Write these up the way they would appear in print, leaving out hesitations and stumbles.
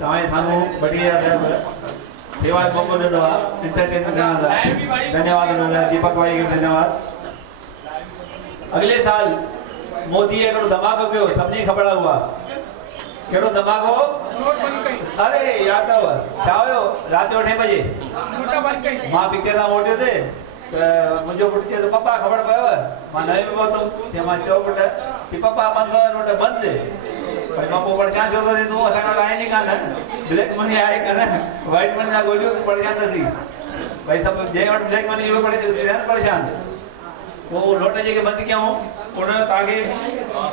तव्हांजे साम्हूं बढ़िया सेवा जो मौक़ो ॾिनो आहे एंटरटेनमेंट करण लाइ धन्यवाद हुन लाइ दीपक भाई खे धन्यवाद। अगले साल मोदी हिकिड़ो धमाको कयो सभिनी ख़बर हुआ कहिड़ो धमाको अरे यादि अथव छा हुयो राति जो 8 बजे मां पिक्चर तां मोटियो ते मुंहिंजो पुटु चयो पप्पा ख़बर पयव मां नए में पहुतुमि चयो मां चओ पुटु चई पप्पा 500 नोट बंदि पर मां पोइ परेशान छो थो थिए तूं असां वटि आहिनि ई कान ब्लैक मनी आहे कान वाइट मनी जा ॻोल्हियो तूं परेशान न थी भई सभु जंहिं वटि ब्लैक मनी उहे परेशान पोइ नोट जेके बंदि कयूं उन तव्हांखे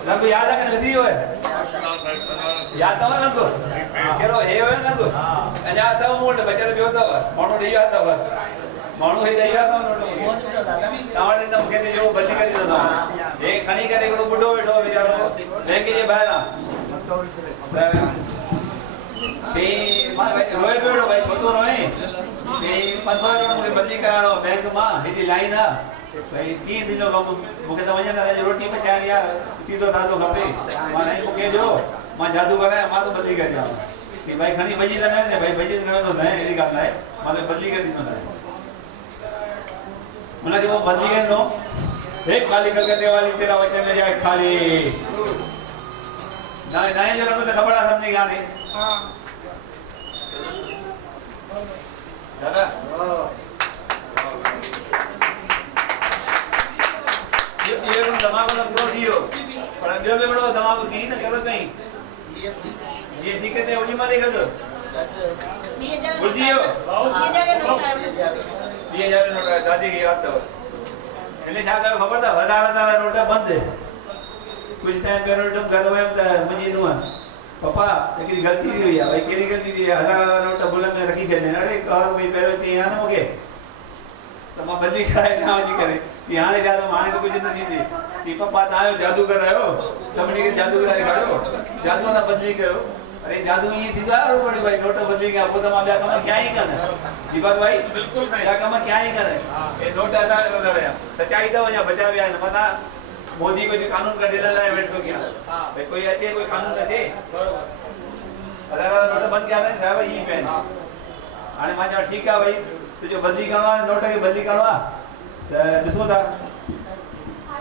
रंग यादि आहे की न विसरी वियो आहे यादि अथव रंग कहिड़ो हे हुयो रंग अञा असां मूं वटि बचियल पियो अथव माण्हू ॾेई विया अथव माण्हू ॾेई विया अथव नोट तव्हां वटि ईंदो मूंखे जो बंदि करे ॾींदो हे खणी करे हिकिड़ो ॿुढो वेठो वीचारो बैंक जे ॿाहिरां चई मां रोए पियो वेठो भई छो थो रोए चई 500 नोट मूंखे बंदी कराइणो बैंक मां हेॾी लाइन आहे भाई कीअं थींदो कमु मूंखे त वञण लाइ रोटी पचाइणी आहे सीधो साधो खपे मां नहीं मूंखे ॾियो मां जादू करायां मां त बदिली करे ॾियां की भाई खणी भॼी त न वेंदे भाई भॼी त न वेंदो न अहिड़ी ॻाल्हि न आहे मां त बदिली करे ॾींदो न हुनखे पोइ बदिली कंदो हे ख़ाली कलकत्ते वाली तेरा वचन जाए खाली नए जो रंग त ख़बर आहे सभिनी खे हाणे दादा ये धमाको तो पूरो थियो पर ॿियो बि हिकिड़ो धमाको की न कहिड़ो कई जीएसटी किथे ओॾी महिल ई गॾु भुलिजी वियो 2000 नोट आहे दादी खे यादि अथव हिन छा कयो ख़बर अथव हज़ार नोट बंदि कुझु टाइम पहिरियों ॾिठुमि घर वियुमि त मुंहिंजी नुंहुं पप्पा हिकिड़ी ग़लती थी वई आहे भई कहिड़ी ग़लती थी आहे हज़ार नोट भुल में रखी छॾिया अड़े कहर भई पहिरियों चई आहे न मूंखे त मां बदिली कराए ॾियां वञी करे कि हाणे छा हाणे त कुझु न थींदी कि पप्पा तव्हांजो जादूगर आहियो सभिनी खे जादूगर कढियो जादू सां बदिली कयो अरे जादू ईअं थींदो आहे पड़े भाई नोट बदिली कया पोइ त मां ॿिया कम कया ई कान दीपक भाई बिल्कुलु ॿिया कम कया ई कान हे नोट असां वधारिया सचाई अथव अञा बचा विया आहिनि मथां मोदी कुझु कानून कढण लाइ वेठो कयां भई कोई अचे कोई कानून अचे हज़ार नोट बंदि कया अथई साहिब ईअं पिया आहिनि हाणे मां चवां ठीकु आहे भई तुंहिंजो बदिली करिणो आहे नोट खे बदिली करिणो आहे त ॾिसूं था